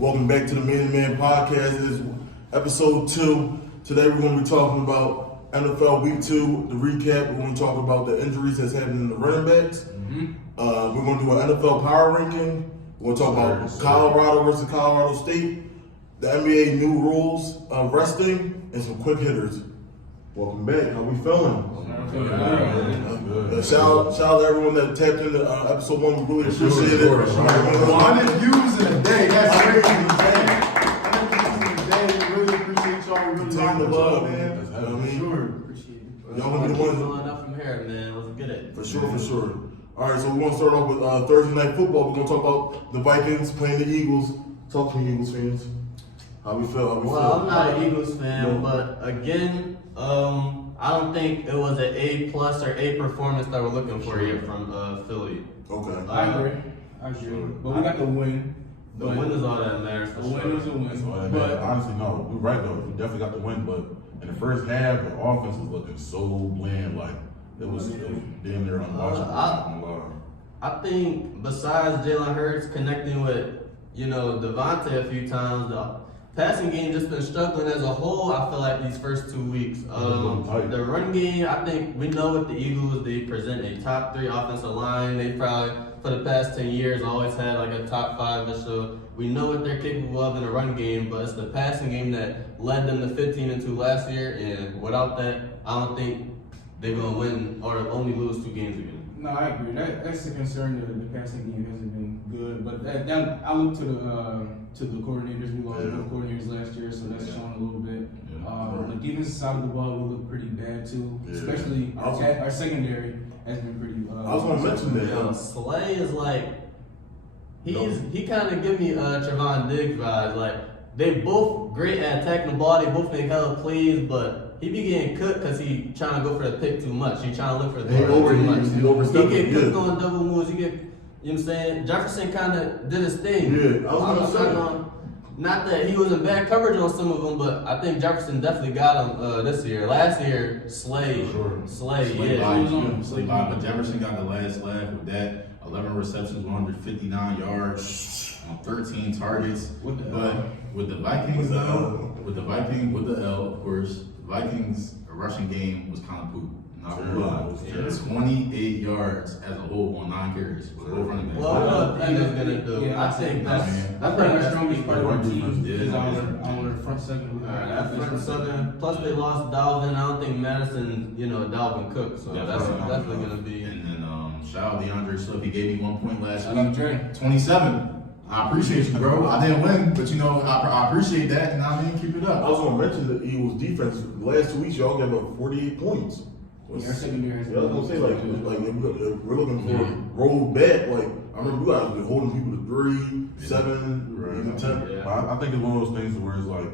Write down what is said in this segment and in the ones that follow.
Welcome back to the Man Man Podcast. This is episode 2. Today we're going to be talking about NFL Week 2, the recap. We're going to talk about the injuries that's happening in the running backs. We're going to do an NFL power ranking. We're going to talk about Colorado versus Colorado State, the NBA new rules of resting, and some quick hitters. Welcome back. How we feeling? Shout out to everyone that tapped into episode 1. We really appreciate it. 100 views in a day. That's crazy, man. 100 views in a day. We really appreciate y'all. We really Continue to love, man. man. You know what I mean? Sure. Appreciate it. Y'all gonna be the ones going up from here, man. Let's get it. For sure. All right, so we're gonna start off with Thursday night football. We're gonna talk about the Vikings playing the Eagles. Talk to me, Eagles fans. How we feel? Well, I'm not an Eagles fan, but again, I don't think it was an A+ or A performance that we're looking for here from Philly. Okay. I agree. But we got the win. The win is all that matters for The win sure. is a win. But honestly, no, we're right though. We definitely got the win, but in the first half, the offense was looking so bland, like it was damn near unwatchable. I think besides Jalen Hurts connecting with, Devontae a few times, the passing game just been struggling as a whole. I feel like these first 2 weeks. The run game, I think we know with the Eagles, they present a top 3 offensive line. They probably, for the past 10 years, always had like a top 5 or so. We know what they're capable of in the run game, but it's the passing game that led them to 15-2 last year. And without that, I don't think they're gonna win or only lose 2 games again. No, I agree. That's the concern. The passing game hasn't been good, but that I look to the coordinators. We lost both coordinators last year, so that's showing a little bit. The defensive side of the ball will look pretty bad too, especially our secondary has been pretty. I was gonna mention that. Slay is like he kind of give me Trevon Diggs vibes. Like they both great at attacking the ball. They both make hella plays, but he be getting cooked because he trying to go for the pick too much. He trying to look for the pick too much. He get cooked on double moves. You know what I'm saying? Jefferson kind of did his thing. Yeah, I was gonna say. Not that he was in bad coverage on some of them, but I think Jefferson definitely got him this year. Last year, Slay, But Jefferson got the last laugh with that. 11 receptions, 159 yards, on 13 targets. But with the Vikings, with the L, of course, the Vikings' rushing game was kind of poop. Not gonna lie. 28 yards as a whole on 9 carries with both running backs. Well, what Eagles gonna do? Yeah, I think that's our strongest part of our team. Yeah, Is our front seven. That front seven. Plus they lost Dalvin. I don't think Madison, Dalvin Cook. So that's definitely gonna be. And then shout out DeAndre Swift. He gave me 1 point last Shout out week. Dre. 27. I appreciate you, bro. I didn't win, but I appreciate that, and I mean, keep it I up. was gonna mention the Eagles defense. The last 2 weeks, y'all gave up 48 points. Yeah, our secondary has Yeah, I was gonna say like if we're looking for roll back. Like I remember you guys been holding people to 3, 7, even 10. Yeah. But I think it's one of those things where it's like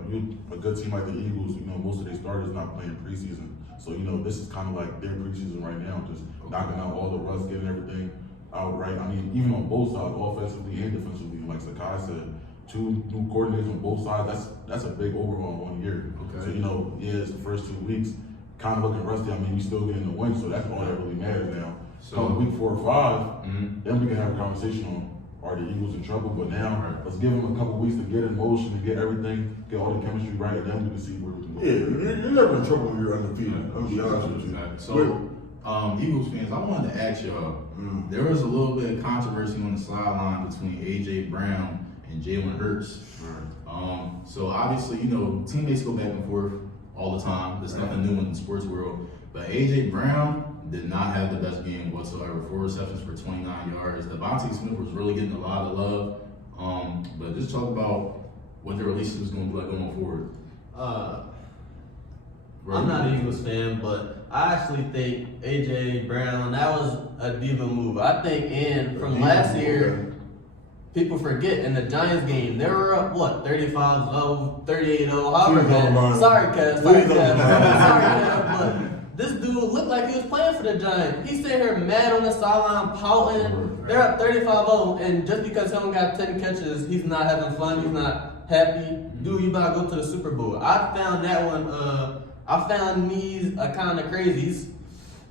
a good team like the Eagles, most of their starters not playing preseason. So, this is kind of like their preseason right now, just knocking out all the rust, getting everything out right. I mean, even on both sides, offensively and defensively, like Saki said, 2 new coordinators on both sides, that's a big overhaul in 1 year. Okay. So, it's the first 2 weeks, kind of looking rusty. I mean, you still getting the win, so that's all that really matters now. So, come week 4 or 5, then we can have a conversation on are the Eagles in trouble, but now let's give them a couple weeks to get in motion, to get everything, get all the chemistry right, and then we can see where we can go. Yeah, you're never in trouble when you're undefeated. I'm gonna be honest with you. So, Eagles fans, I wanted to ask y'all, there was a little bit of controversy on the sideline between A.J. Brown and Jalen Hurts. So obviously, teammates go back and forth all the time. There's nothing new in the sports world. But A.J. Brown did not have the best game whatsoever. 4 receptions for 29 yards. Devontae Smith was really getting a lot of love. But just talk about what their relationship is going to be like going forward. I'm not an Eagles fan, but I actually think A.J. Brown, that was a diva move. I think, and from last year, people forget in the Giants game, they were up, 35-0, 38-0, however, man. Sorry, Kev. Sorry, Kev. But this dude looked like he was playing for the Giants. He's sitting here mad on the sideline, pouting. They're up 35-0, and just because he only got 10 catches, he's not having fun, he's not happy. Dude, you about to go to the Super Bowl. I found that one, I found these kind of crazies.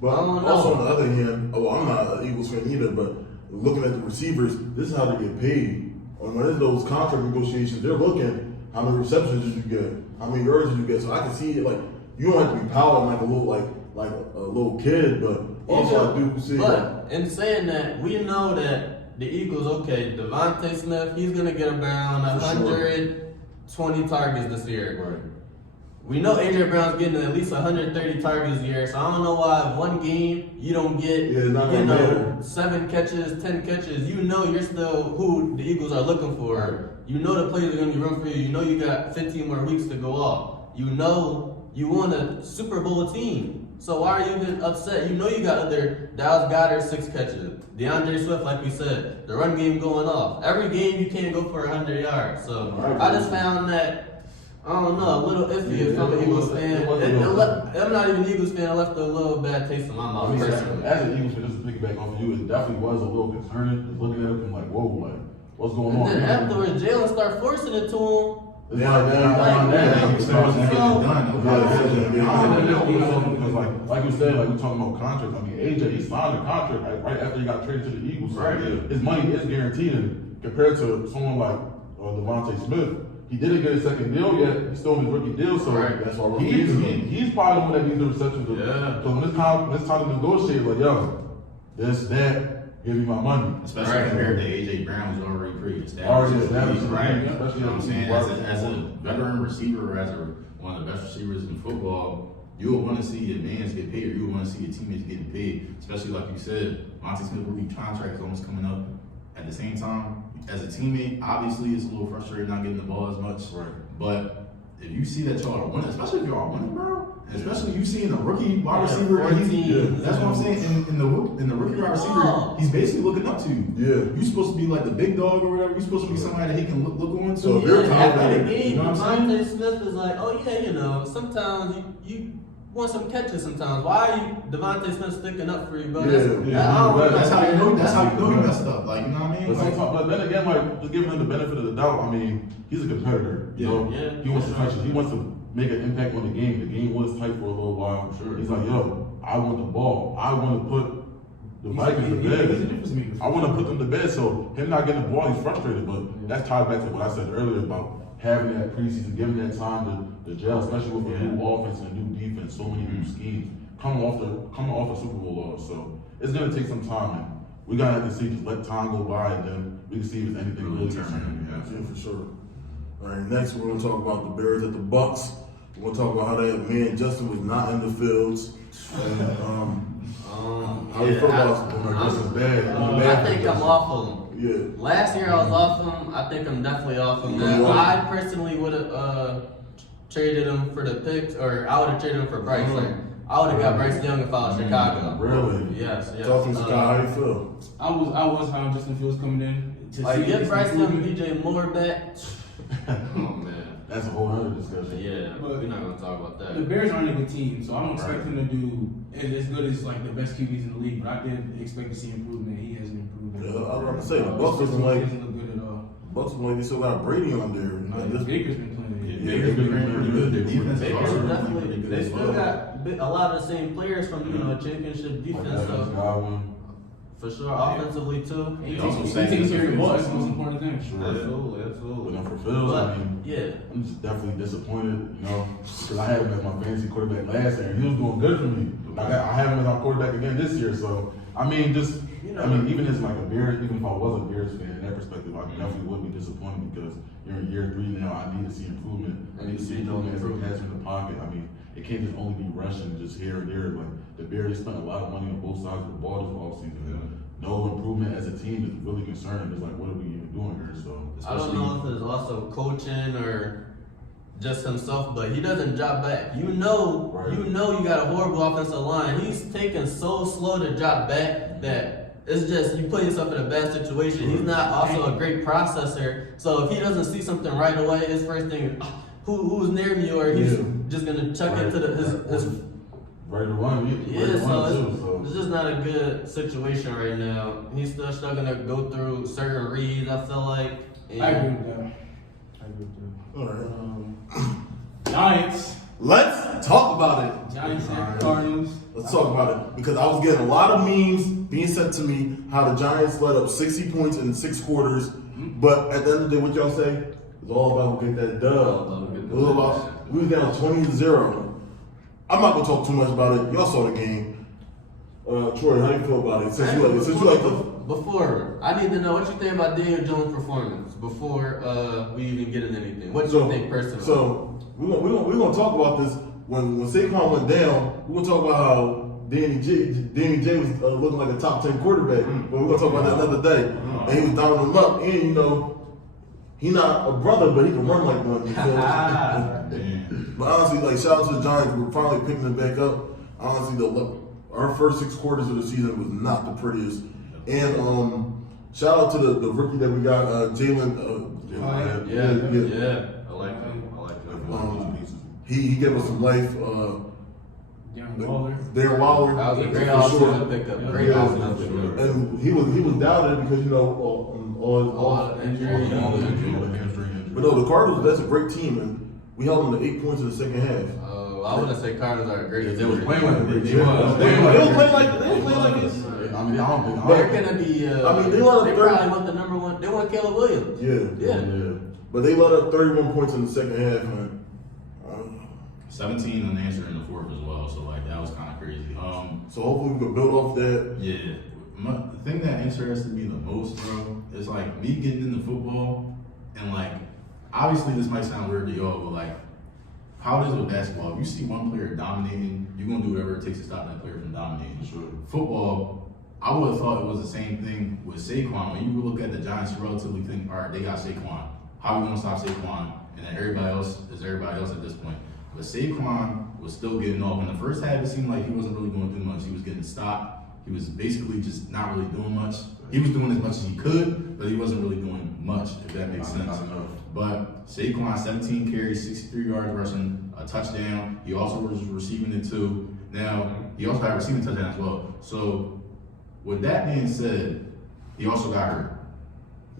But also on the other hand, I'm not an Eagles fan either, but looking at the receivers, this is how they get paid. when there's those contract negotiations, they're looking how many receptions did you get, how many yards did you get. So I can see it like you don't have to be pouting like a little kid, but also I do see. But in saying that, we know that the Eagles, okay, Devontae Smith, he's gonna get around 120 targets this year. Right. We know AJ Brown's getting at least 130 targets a year, so I don't know why one game you don't get, Yeah, it's not gonna matter. 7 catches, 10 catches. You know you're still who the Eagles are looking for. You know the players are going to run for you. You know you got 15 more weeks to go off. You know you want a Super Bowl team. So why are you even upset? You know you got other Dallas Goedert 6 catches. DeAndre Swift, like we said, the run game going off. Every game you can't go for 100 yards. So I just found that. I don't know, a little iffy if I'm an Eagles fan. I'm not even an Eagles fan. I left a little bad taste in my mouth personally. As an Eagles fan, just to piggyback off of you, it definitely was a little concerning. Just looking at it and like, whoa, like, what's going on? And then afterwards, Jalen started forcing it to him. It's like you said, like we talking about contracts. I mean, AJ, he signed a contract right after he got traded to the Eagles. So his money is guaranteed. And compared to someone like Devontae Smith, he didn't get his second deal yet. He's still in his rookie deal, so That's why he's probably the one that needs the receptions. So when it's time to negotiate, like, yo, that, give me my money. Especially compared to AJ Brown, who's already pretty established. Already established, right? yeah. Especially, you know what I'm saying? As a veteran receiver, or as one of the best receivers in football, you will want to see your mans get paid, or you will want to see your teammates getting paid. Especially like you said, Monty Smith rookie contract is almost coming up. At the same time, as a teammate, obviously it's a little frustrating not getting the ball as much. Right. But if you see that y'all are winning, especially if y'all are winning, bro, and especially you seeing a rookie wide receiver, and that's what I'm saying. In the rookie wide receiver, he's basically looking up to you. Yeah. You're supposed to be like the big dog or whatever. You're supposed to be somebody that he can look on to. So if they're After the game, you know what I'm Devontae Smith is like, oh yeah, sometimes you want some catches sometimes. Why are you Devontae Smith sticking up for you, bro? That's how you know he messed up. Like, you know what I mean? But then again, like, just giving him the benefit of the doubt. I mean, he's a competitor. You know, he wants to touch it. He wants to make an impact on the game. The game was tight for a little while. Sure. He's like, yo, I want the ball. I want to put the Vikings to He's a bed. difference maker. I want to put them to bed. So him not getting the ball, he's frustrated. But that's tied back to what I said earlier about having that preseason, giving that time to gel, especially with a new offense and a new defense, so many new schemes coming off a Super Bowl loss. So it's gonna take some time, and we're gonna have to see. Just let time go by, and then we can see if there's anything really concerning. Yeah, for sure. All right, next we're gonna talk about the Bears at the Bucks. We're gonna talk about how that man Justin was not in the fields. And, how you feel about this is bad. I think I'm off of him. Yeah. Last year I was off him. I think I'm definitely off him. Now, I personally would have traded him for the picks, or I would have traded him for Bryce. Like, I would have got Bryce Young if I was Chicago. Really? Yes. Talking to Scott, how you feel? I was high on Justin Fields coming in. To Like, see get his Bryce Young and improvement. DJ Moore back. Oh man. That's a whole other discussion. Yeah, But we're not gonna talk about The that. Bears aren't a good team, so I don't expect him to do as good as like the best QBs in the league. But I did expect to see improvement. He hasn't improved. Yeah, I was about to say, the Bucks doesn't He like- doesn't look good at all. Bucks like they still got Brady on there. Like, this- Baker's been playing. Baker's been pretty good. Their defense is Bakers also definitely, pretty good they as still well. got a lot of the same players from a championship defense. So Godwin. for sure, offensively too. He also takes saying care of the ball. it's That's the most important thing. Absolutely. But then for Fields, But, I mean, yeah. I'm just definitely disappointed, because I had him as my fantasy quarterback last year, and he was doing good for me. Like, I have him as my quarterback again this year, so I mean, even as like a Bears, even if I was a Bears fan, in that perspective, I definitely would be disappointed because you're in year 3 now. I need to see improvement. I need to see improvement as a passer in the pocket. I mean, it can't just only be rushing just here and there. Like the Bears spent a lot of money on both sides of the ball this offseason. No improvement as a team is really concerning. It's like, what are we even doing here? So I don't know if it's also coaching or just himself, but he doesn't drop back. You know you got a horrible offensive line. He's taking so slow to drop back that it's just you put yourself in a bad situation. He's not also a great processor. So if he doesn't see something right away, his first thing is who's near me, or he's just gonna chuck it to his ready to run. so it's just not a good situation right now. He's still struggling to go through certain reads, I feel like. I agree with that. All right. Giants. Let's talk about it. Giants and Cardinals. Let's talk about it because I was getting a lot of memes being sent to me how the Giants let up 60 points in 6 quarters But at the end of the day, what y'all say? It's all about getting that dub. We was down 20-0. I'm not gonna talk too much about it. Y'all saw the game. Troy, how do you feel about it? Since you like the Before, I need to know what you think about Daniel Jones' performance before we even get into anything. What do you think personally? So we're gonna talk about this when Saquon went down. We're gonna talk about how Danny J was looking like a top 10 quarterback. But we're gonna talk about that another day. And he was downing him up, and you know. He's not a brother, but he can run like one. But honestly, like shout out to the Giants, we're finally picking it back up. Honestly, our first 6 quarters of the season was not the prettiest. And shout out to the rookie that we got, Jalen. Yeah. I like him. He gave us some life. Darren Waller. That was a great for sure. offseason pickup. Great offseason pickup. And he was doubted because you know all injury. But no, the Cardinals, that's a great team, and we held them to 8 points in the second half. I wouldn't say Cardinals are a great team. They was playing like it. They was playing like this. I mean, I don't think. They're gonna be. they probably want the number one. They want Caleb Williams. Yeah. But they let up 31 points in the second half, man. 17 unanswered in the fourth as well, so like that was kind of crazy. So hopefully we can build off that. Yeah. The thing that interested me the most, bro, is like me getting into football and like obviously this might sound weird to y'all, but like how it is with basketball, if you see one player dominating, you're gonna do whatever it takes to stop that player from dominating. Sure. Football, I would have thought it was the same thing with Saquon. When you look at the Giants, you relatively think, all right, they got Saquon. How are we gonna stop Saquon? And then everybody else is everybody else at this point. But Saquon was still getting off. In the first half, it seemed like he wasn't really going to do much. He was getting stopped. He was basically just not really doing much. He was doing as much as he could, but he wasn't really doing much, if that makes sense. Not enough. But Saquon, 17 carries, 63 yards rushing, a touchdown. He also was receiving it too. Now, he also had a receiving touchdown as well. So, with that being said, he also got hurt.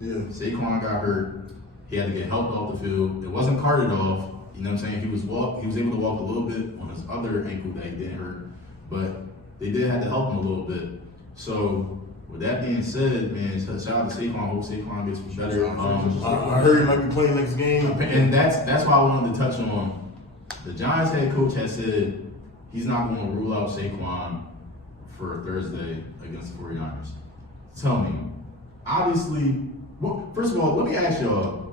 Yeah. Saquon got hurt. He had to get helped off the field. It wasn't carted off. You know what I'm saying? He was able to walk a little bit on his other ankle that he didn't hurt, but they did have to help him a little bit. So with that being said, man, shout out to Saquon. Hope Saquon gets better. I heard he might be playing next game. And that's why I wanted to touch on. The Giants head coach has said he's not going to rule out Saquon for Thursday against the 49ers. Tell me, obviously, well, first of all, let me ask y'all,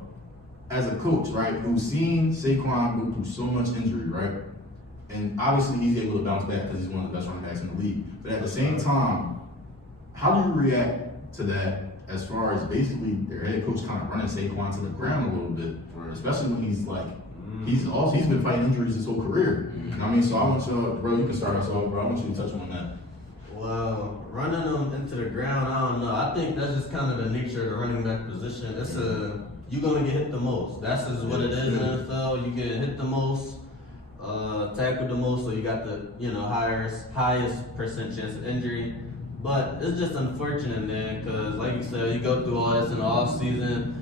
as a coach, right, who's seen Saquon go through so much injury, right? And obviously he's able to bounce back because he's one of the best running backs in the league. But at the same time, how do you react to that as far as basically their head coach kind of running Saquon to the ground a little bit, especially when he's like, he's been fighting injuries his whole career. You know what I mean? So I want y'all, bro, you can start us off, bro. I want you to touch on that. Well, running them into the ground, I don't know. I think that's just kind of the nature of the running back position. You're gonna get hit the most. That's just what it is in the NFL. You get hit the most, tackled the most, so you got the highest percent chance of injury. But it's just unfortunate, man, because like you said, you go through all this in the off season,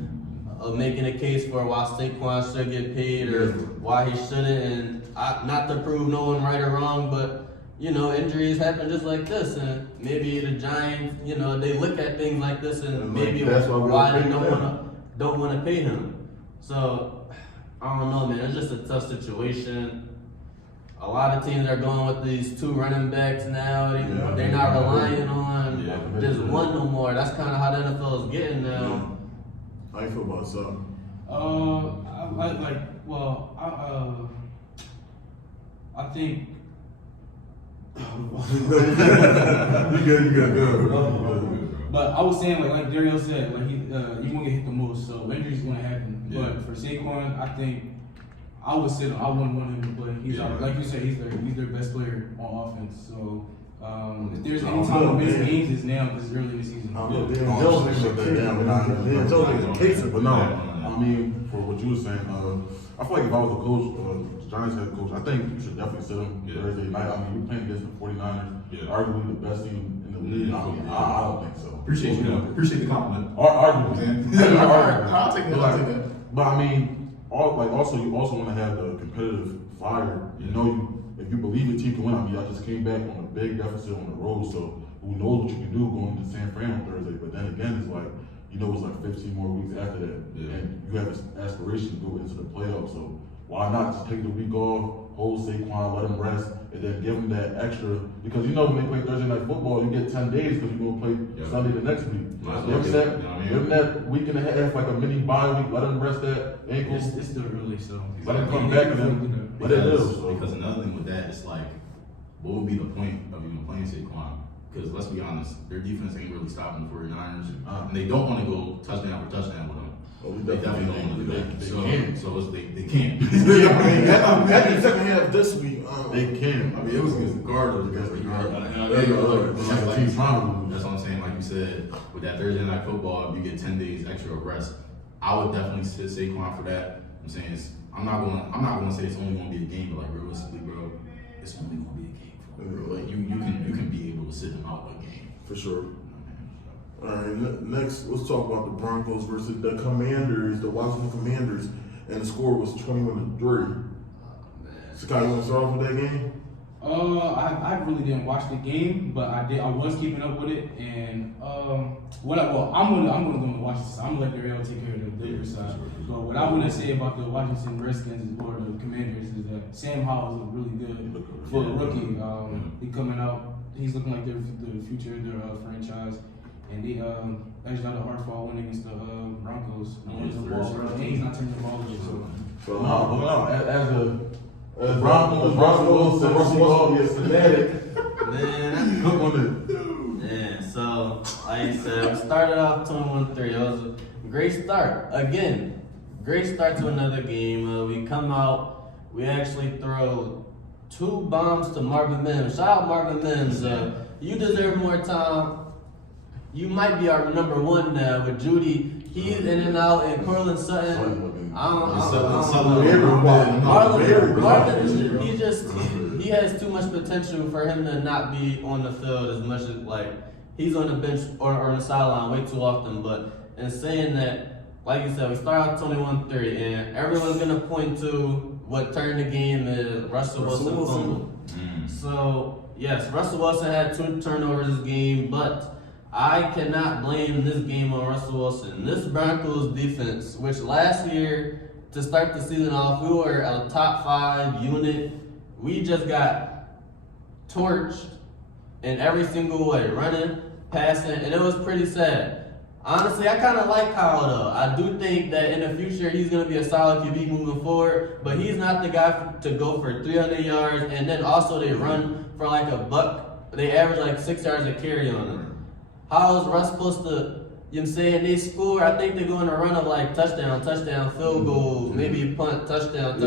making a case for why Saquon should get paid or why he shouldn't, and not to prove no one right or wrong, but injuries happen just like this, and maybe the Giants, they look at things like this, and maybe that's why they don't want to pay him. So I don't know, man. It's just a tough situation. A lot of teams are going with these 2 running backs now. They're not relying on just one no more. That's kind of how the NFL is getting now. How you feel about something? I think. You good. But I was saying, like Darriel said, you're gonna get hit the most, so injuries gonna happen. Yeah. But for Saquon, I think I would sit him. I wouldn't want him to play. He's like you said, he's their best player on offense. So if there's any time to miss games, it's now because it's early in the season. But no, I mean, for what you were saying, I feel like if I was a coach, the Giants head coach, I think you should definitely sit him Thursday night. I mean, you're playing against the 49ers, arguably the best team in the league. I don't think so. Appreciate the compliment. Arguably, I'll take that. But I mean, also you also want to have the competitive fire. If you believe your team can win. I mean, I just came back on a big deficit on the road, so who knows what you can do going to San Fran on Thursday. But then again, it's like you know it's like 15 more weeks after that, and you have this aspiration to go into the playoffs. So why not just take the week off, hold Saquon, let him rest, and then give him that extra? Because you know when they play Thursday night football, you get 10 days because you're gonna play Sunday the next week. Give him that week and a half, like a mini bye week. Let him rest that ankle. It's still early, so Let him come back and then let it live. Because another thing with that, it's like, what would be the point of even playing Saquon? Because let's be honest, their defense ain't really stopping the 49ers, and they don't want to go touchdown for touchdown with them. They definitely don't want to do that. They can't. After the second half this week, They can. I mean, it was against the Cardinals. That's what I'm saying. Like you said, with that Thursday night football, you get 10 days extra of rest. I would definitely sit Saquon for that. I'm saying I'm not going to say it's only going to be a game, but like realistically, bro, it's only going to be a game for him, bro. Like you can be able to sit him out a game for sure. All right, next, let's talk about the Broncos versus the Commanders, the Washington Commanders, and the score was 21-3. Saki, you want to start off with that game? I really didn't watch the game, but I was keeping up with it, and I'm gonna go to Washington. I'm gonna let Darriel take care of the Denver side. But what I want to say about the Washington Redskins or the Commanders is that Sam Howell is really good for a rookie. He coming out, he's looking like the future of their franchise. And they edged out a hard-fought win against the Broncos. And he's not turning the ball over. So as Russell Wilson is fanatic. Man, Look on it. man. So like you said, we started off 21-3. It was a great start. Again, great start to another game. We come out, we actually throw 2 bombs to Marvin Mims. Shout out Marvin Mims. You deserve more time. You might be our number 1 now with Judy. He's in and out, and Cortland Sutton. I don't know. Marvin, he has too much potential for him to not be on the field as much as like he's on the bench or on the sideline way too often. But in saying that, like you said, we start out 21-3, and everyone's gonna point to what turned the game is Russell Wilson fumble. So yes, Russell Wilson had 2 turnovers this game, but I cannot blame this game on Russell Wilson. This Broncos defense, which last year, to start the season off, we were a top 5 unit. We just got torched in every single way, running, passing, and it was pretty sad. Honestly, I kind of like Kyle though. I do think that in the future he's going to be a solid QB moving forward, but he's not the guy to go for 300 yards, and then also they run for like a buck. They average like 6 yards a carry on them. How is Russ supposed to, you know what I'm saying, they score, I think they're going to run of like touchdown, field goal, maybe punt, touchdown.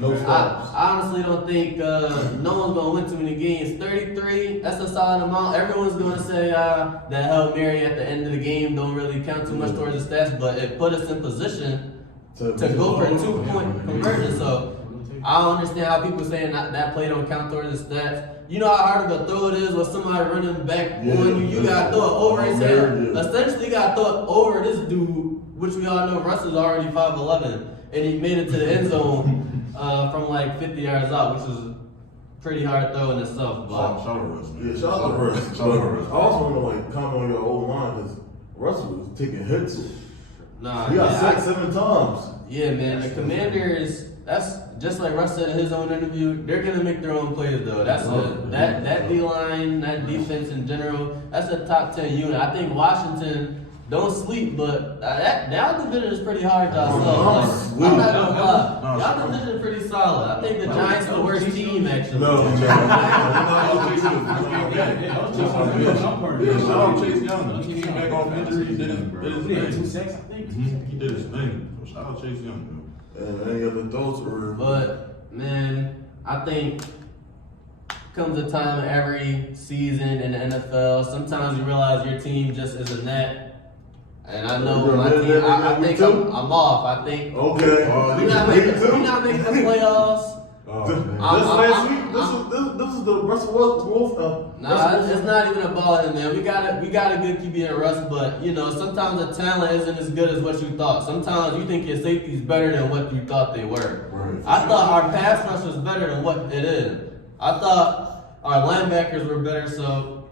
No stops. I honestly don't think no one's going to win too many games. 33, that's a solid amount. Everyone's going to say that Hail Mary at the end of the game don't really count too much towards the stats, but it put us in position to go for a 2-point conversion. So I don't understand how people saying that play don't count towards the stats. You know how hard of a throw it is with somebody running back on you. You gotta throw it over his head. Essentially, you gotta throw it over this dude, which we all know Russell's already 5'11", and he made it to the end zone from like 50 yards out, which is pretty hard throw in itself. But Shout out Russ, man. Yeah, shout out to Russ. I also want to comment on your old line because Russell was taking hits. nah, He got yeah, sacked 7 times. yeah, man. The Commanders. That's just like Russ said in his own interview. They're gonna make their own plays though. That's that D line, that defense in general. That's a top 10 unit. I think Washington don't sleep, but that division is pretty hard to ourselves. Like, I'm not gonna lie, y'all division is pretty solid. I think the Giants the worst team actually. Shout out Chase Young. He came back off injury. He did his 2 thing. sacks, I think. He did his thing. So shout out Chase Young, man. Any other thoughts? But man, I think comes a time in every season in the NFL. Sometimes you realize your team just isn't that. And I know my team. I think I'm off. I think Okay. we're not making the playoffs. This is the Russell Wilson stuff. Nah, it's not even about him, man. We got a good QB in Russ, but you know sometimes the talent isn't as good as what you thought. Sometimes you think your safety's better than what you thought they were. Right. I thought our pass rush was better than what it is. I thought our linebackers were better. So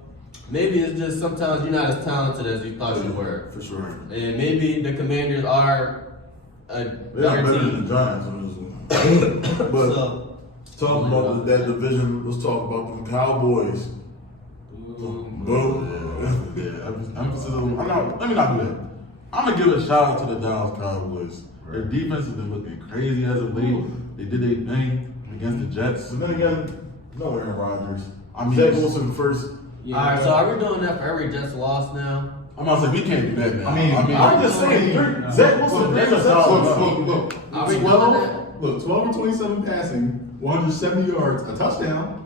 maybe it's just sometimes you're not as talented as you thought you were. For sure. And maybe the Commanders are a They're not better better team. than the Giants. But So, talking about that division, let's talk about the Cowboys. Boom. Yeah, emphasis on, let me not do that. I'm gonna give a shout out to the Dallas Cowboys. Their defense has been looking crazy as of late. They did their thing against the Jets. But then again, no Aaron Rodgers. I mean, Zach Wilson first. Yeah, all right. So are we doing that for every Jets loss now? I'm not saying we can't do that now. I'm just saying, Zach Wilson. that's a Zach solid. Wilson. Look, Are we doing 12, that? look, 12 or 27 passing, 170 yards, a touchdown.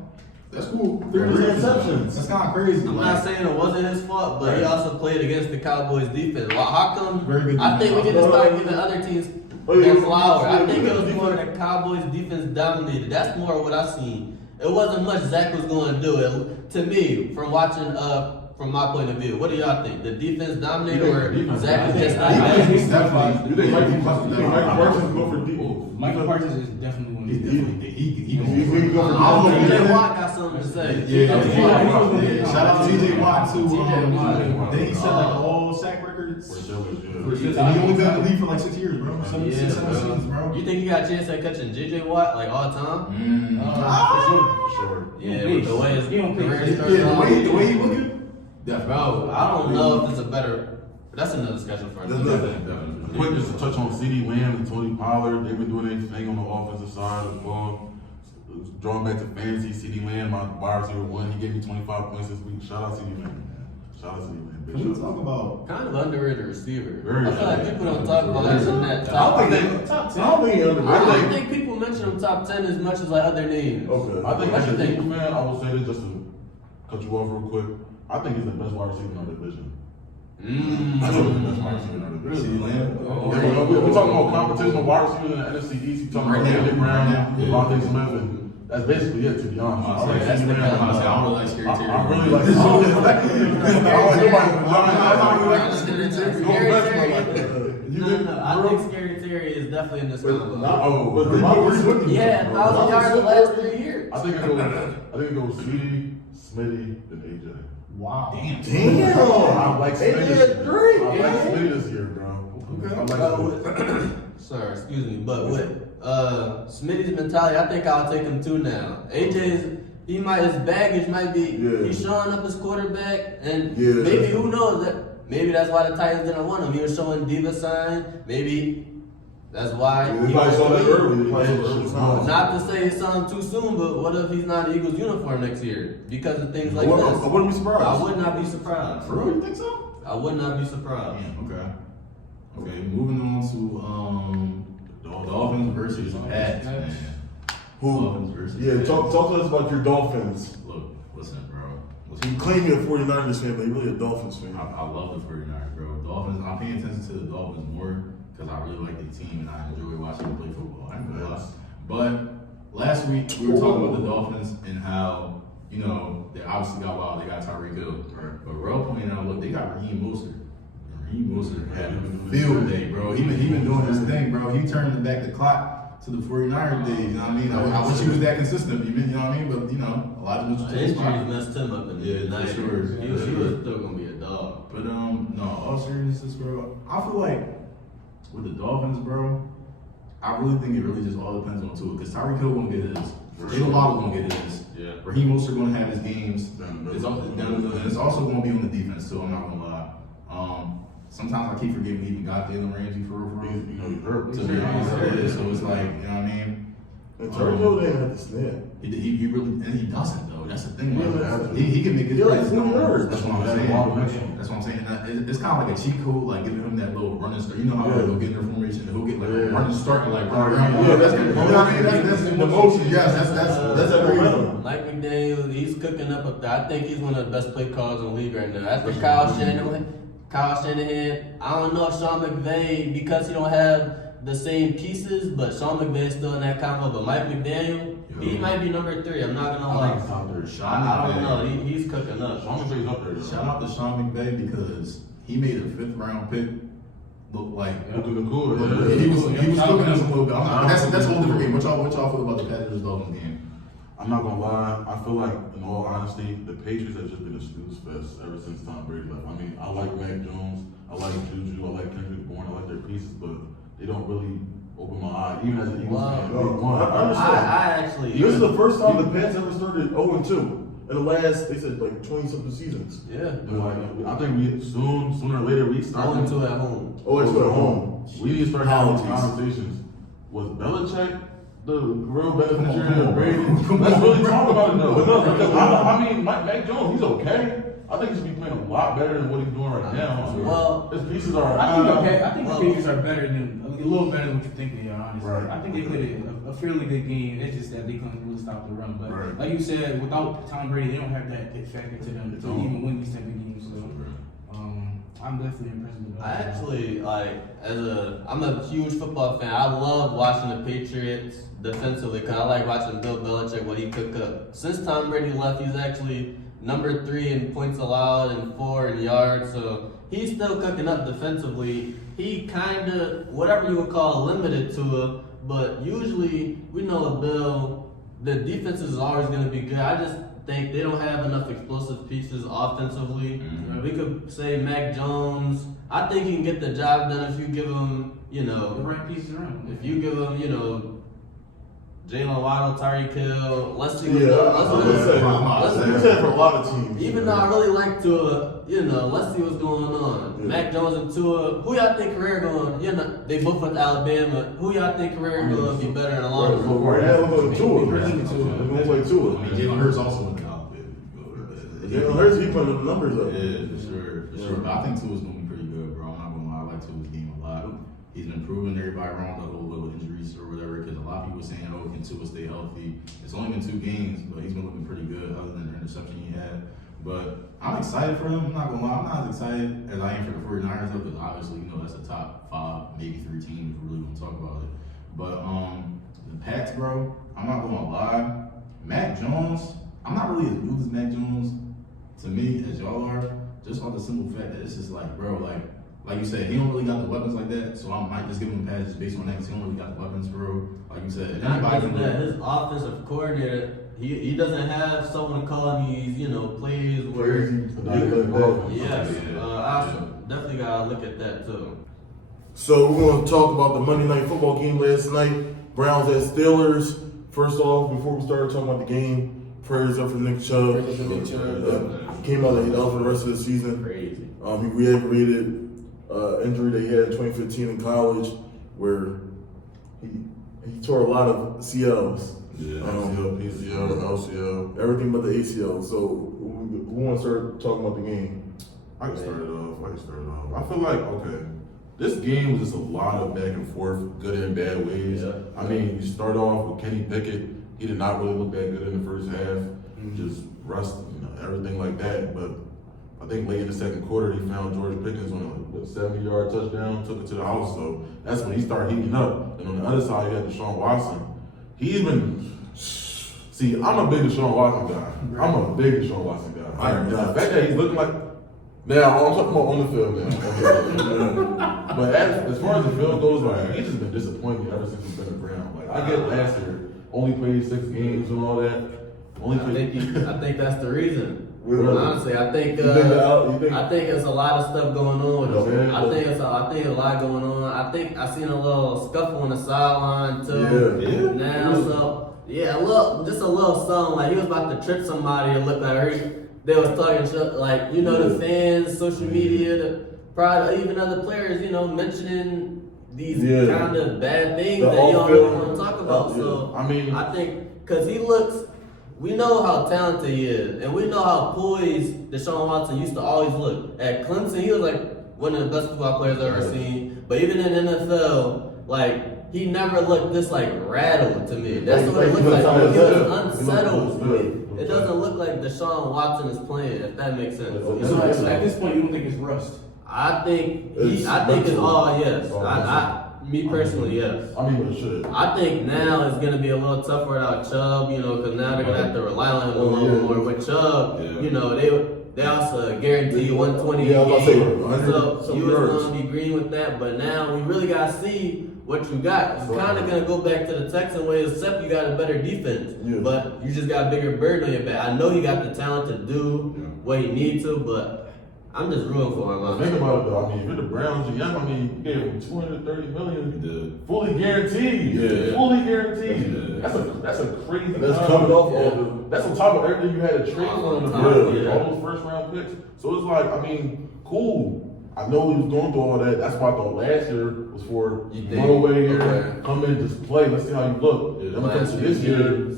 That's cool. Three interceptions. That's kind of crazy. I'm not saying it wasn't his fault, but he also played against the Cowboys defense. Well, how come? Very good I think we need to defense. start giving other teams their flower. I think it was more the Cowboys defense dominated. That's more what I seen. It wasn't much Zach was going to do. To me, from watching, from my point of view, what do y'all think? The defense dominated or Zach was just not Defense bad? definitely. You think Mike Parsons go for deep? Michael Parsons is definitely one of the He can go for TJ Watt got something to say. Yeah, shout out to TJ Watt too. TJ Watt. Then he set like all sack records. For sure, And he only been in the league for like 6 years, bro. Seven Yeah, seasons, bro. You think he got a chance at catching JJ Watt like all time? For sure. Yeah, with the way his He don't career pitch. started Yeah, off. the way he looking. Bro, I don't know if it's a better. That's another discussion for There's another nothing. day. Quick, just to touch on CeeDee Lamb and Tony Pollard. They've been doing their thing on the offensive side of the ball. Drawing back to fantasy, CeeDee Lamb, my wide receiver one, he gave me 25 points this week. Shout out CeeDee Lamb, man. Shout out CeeDee Lamb. Big Can we shout out. talk about? Kind of underrated receiver. Very I feel like people don't talk about Very him in that I top. don't think Top 10. I don't think he I don't underrated. think people mention him top 10 as much as like other names. Okay. I think What as you a think? Eagle man, I will say this just to cut you off real quick. I think he's the best wide receiver in our division. I think he's the best wide receiver in our division. CeeDee Lamb? Yeah, we're talking about competition of wide receivers in the NFC East. You're talking Right about now. AJ Brown, Yeah. Devontae Smith, and that's basically it, to be honest. I like That's CeeDee the Lamb. kind of- I don't really like Scary Terry. I really like CeeDee Lamb. I don't like nobody but Giants. I don't really like Scary Terry. Terry. You No, think? no, I think Scary Terry is definitely in this combo. Oh, But Devontae Smith- Yeah, 1,000 yards the last 3 years. I think it goes CeeDee, Smitty, and AJ. Wow. Damn. I like Smitty. AJ this had year. three. I like Smitty this year, bro. I like Smitty. Sorry, excuse me, but with Smitty's mentality, I think I'll take him too now. AJ's, his baggage might be, Yeah. he's showing up as quarterback, and Yeah. maybe, who knows, maybe that's why the Titans didn't want him. He was showing diva sign, maybe that's why. They he probably was saw that leaving. early. They probably saw the early signs. Not to say he saw him too soon, but what if he's not in Eagles uniform next year because of things like I this? wouldn't be surprised. I would not be surprised. For real, you think so? I would not be surprised. Damn, okay. Okay, moving on to Dolphins versus Pats, man. Who? Dolphins versus Yeah, Pats. talk to us about your Dolphins. Look, listen, bro. You claim you're a 49ers fan, but you're really a Dolphins fan. I love the 49ers, bro. Dolphins, I'm paying attention to the Dolphins more because I really like the team and I enjoy watching them play football. I ain't gonna lie. But last week we were talking about the Dolphins and how, you know, they obviously got wild. They got Tyreek Hill. But Rel pointed out, look, they got Raheem Mostert. Raheem Mostert had a field day, bro. He been doing his thing, bro. He turned back the clock to the 49ers days, you know what I mean? I wish he was that consistent, you know what I mean? But, you know, a lot of them Injuries messed him up in the Yeah, night. for sure. He was still gonna be a dog. But no, all seriousness, bro. I feel like with the Dolphins, bro, I really think it really just all depends on Tua. Because Tyreek Hill gonna get his. Jalen Waddle gonna get his. Yeah. Raheem Mostert gonna have his games. Down And it's also gonna be on the defense too. I'm not gonna lie. Sometimes I keep forgetting we even got Jalen Ramsey for real. You know, you hurt. To be honest, yeah, so it's like, you know what I mean? And Tyreek Hill didn't have to snap. He really, and he doesn't though. That's the thing. He Like, doesn't. he can make his You're like plays. 40 yards. That's what I'm saying. That's what I'm saying. And it's kind of like a cheat code, like giving him that little running start. You know how he'll get in their formation, and he'll get like a running start and like run around. Yeah, that's you know what I mean? That's the motion. Yes, that's that every momentum. Mike McDaniel, he's cooking up there. I think he's one of the best play callers in the league right now. After Kyle Shanahan, I don't know if Sean McVay, because he don't have the same pieces, but Sean McVay's still in that combo. But Mike McDaniel, he might be number 3. I'm not gonna lie. I don't know. He's cooking up. Sean McVay's up there. Shout out to Sean McVay because he made a 5th round pick look like Looking cool. he was cooking us a little bit. That's a whole different game. What y'all feel about the Packers Dolphins game? I'm not gonna lie. I feel like, in all honesty, the Patriots have just been a snooze fest ever since Tom Brady left. I mean, I like Mac Jones, I like Juju, I like Kendrick Bourne, I like their pieces, but they don't really open my eye. Even as an Eagles fan, no, week one. I understand. I actually. This is the first time the Pats ever started 0-2 in the last, they said, like 20-something seasons. Yeah. And like, I think we sooner or later we start. 0-2 at home. 0-2 at home. We need to start having these Apologies. conversations. Was Belichick the real beneficiary of Brady? Let's really talk about it though. Because I mean, Mac Jones, he's okay. I think he should be playing a lot better than what he's doing right now. Well, his pieces are. I think the Patriots are better than a little better than what you think they are. Honestly, Right. I think they played a fairly good game. It's just that they couldn't really stop the run. But Right. like you said, without Tom Brady, they don't have that it factor to them to even win these type of games. So I'm definitely impressed with that. I actually I'm a huge football fan. I love watching the Patriots defensively because I like watching Bill Belichick, what he cook up. Since Tom Brady left, he's actually number 3 in points allowed and 4 in yards. So he's still cooking up defensively. He kind of, whatever you would call limited to it, but usually we know with Bill, the defense is always going to be good. I just think they don't have enough explosive pieces offensively. Mm-hmm. We could say Mac Jones. I think he can get the job done if you give him, the right pieces around. if you give him, Jalen Waddle, Tyreek Hill. Let's see. Yeah, I was gonna say, let's you said for a lot of teams. even though I really like Tua, let's see what's going on. Yeah. Mac Jones and Tua, who y'all think career going? They both went to Alabama. Who y'all think career going to be better in the long So run? right now we're going to Tua. We're going to Tua. We're going to play I Tua. mean, Jalen Hurts also went to Alabama. Jalen Hurts, he putting the numbers up. Yeah, for sure. But I think Tua's gonna be pretty good, bro. I'm not gonna lie, I like Tua's game a lot. He's been proving everybody wrong the whole little injuries or whatever, because a lot of people were saying, "Oh, can Tua stay healthy?" It's only been 2 games, but he's been looking pretty good, other than the interception he had. But I'm excited for him. I'm not gonna lie, I'm not as excited as I am for the 49ers, though, because obviously, that's a top 5, maybe 3 teams if we're really gonna talk about it. But the Pats, bro, I'm not gonna lie. Mac Jones, I'm not really as good as Mac Jones to me as y'all are, just on the simple fact that it's just like, bro, like you said, he don't really got the weapons like that, so I might just give him a pass just based on that, because he don't really got the weapons, bro. Like you said, Not anybody even can that, do his offensive coordinator, he doesn't have someone calling these, plays where. Yes, I definitely gotta look at that too. So we're going to talk about the Monday Night Football game last night. Browns at Steelers. First off, before we start talking about the game, prayers up for Nick Chubb. Came out out for the rest of the season. Crazy. He re-aggravated injury that he had in 2015 in college, where he tore a lot of CLs. Yeah, ACL, PCL, LCL. Everything but the ACL. So who wants to start talking about the game? I can start it off. I feel like, okay, this game was just a lot of back and forth, good and bad ways. Yeah. I mean, you start off with Kenny Pickett. He did not really look that good in the first half. Just rust, everything like that. But I think late in the second quarter, he found George Pickens on a 70-yard touchdown, took it to the house. So that's when he started heating up. And on the other side, you had Deshaun Watson. He's been. See, I'm a big Deshaun Watson guy. I'm a big Deshaun Watson guy. The fact that he's looking like. Now, I'm talking about on the field now. But as far as the field goes, he's just been disappointing ever since he's been around. I get last year, only played 6 games and all that. I think that's the reason. Really? Honestly, I think You think- I think it's a lot of stuff going on with him. Yeah. I think a lot going on. I think I seen a little scuffle on the sideline too. Yeah. Now, so yeah, just a little something like he was about to trip somebody and look like they was talking shit, like the fans, social media, probably even other players, mentioning these kind of bad things The that you don't off-field- really want to talk about. So I mean, I think because he looks. We know how talented he is, and we know how poised Deshaun Watson used to always look. At Clemson, he was like one of the best football players I've ever seen. But even in NFL, he never looked this rattled to me. That's what it looked like. He was unsettled. It doesn't look like Deshaun Watson is playing, if that makes sense. So at this point, you don't think it's rust? I think It's it's all yes. mental. Me personally, yes. I mean, it should. I think now it's going to be a little tougher without Chubb, because now they're going to have to rely on him a little more. With Chubb, they also guarantee 120 Yeah, I was a about to say, game. 100 So some you was yards. going to be green with that. But now we really got to see what you got. It's kind of gonna go back to the Texan way, except you got a better defense. Yeah. But you just got a bigger burden on your back. I know he got the talent to do what he needs to, but I'm just rooting for him. Think about it though. I mean, if you're the Browns GM, I mean, you gave him $230 million, fully guaranteed. Yeah. Fully guaranteed. Yeah. That's a crazy. That's time. coming off all the. That's on top of everything you had to trade for in the Yeah. draft, all those first round picks. So it's like, I mean, cool. I know he was going through all that. That's why I thought last year was for You go think? away here, Okay. come in, just play. Let's see how you look. Yeah, Then we come to this year. You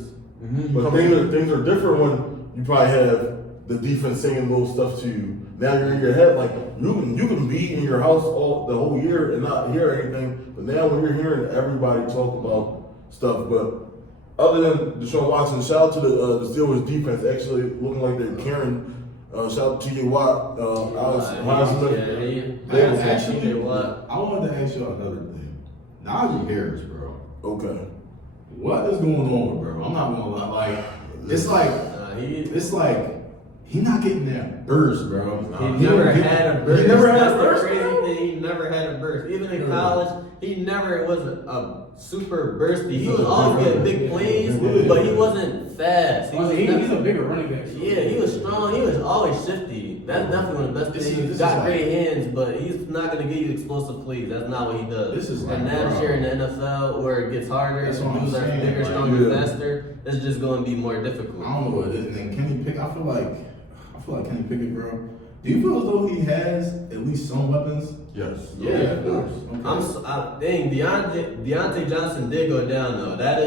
But come things are different when you probably have the defense saying little stuff to you. Now you're in your head like you can be in your house the whole year and not hear anything. But now when you're hearing everybody talk about stuff, but other than Deshaun Watson, shout out to the Steelers defense actually looking like they're caring. Shout out to T.J. Watt, Alex Highsmith. I wanted to ask y'all another thing. Najee Harris, bro. Okay. What is going on, bro? I'm not gonna lie. Like, it's like he not getting that burst, bro. He never had a burst. He never had That's a the burst. crazy thing. He never had a burst. Even in college, he never was a super bursty. He was always getting big plays, but he wasn't fast. He's a bigger running back. Yeah, he was strong. He was always shifty. That's definitely one of the best things. He's got great hands, but he's not going to give you explosive plays. That's not what he does. This is and like, now bro. here in the NFL, where it gets harder, and That's what I'm dudes are saying, bigger, like, stronger, yeah. faster, it's just going to be more difficult. I don't know what it is. And then Kenny Pickett, I feel like Kenny Pickett, bro. Do you feel as though he has at least some weapons? Yes. Yeah, of course. Dang, Deontay Johnson did go down though. That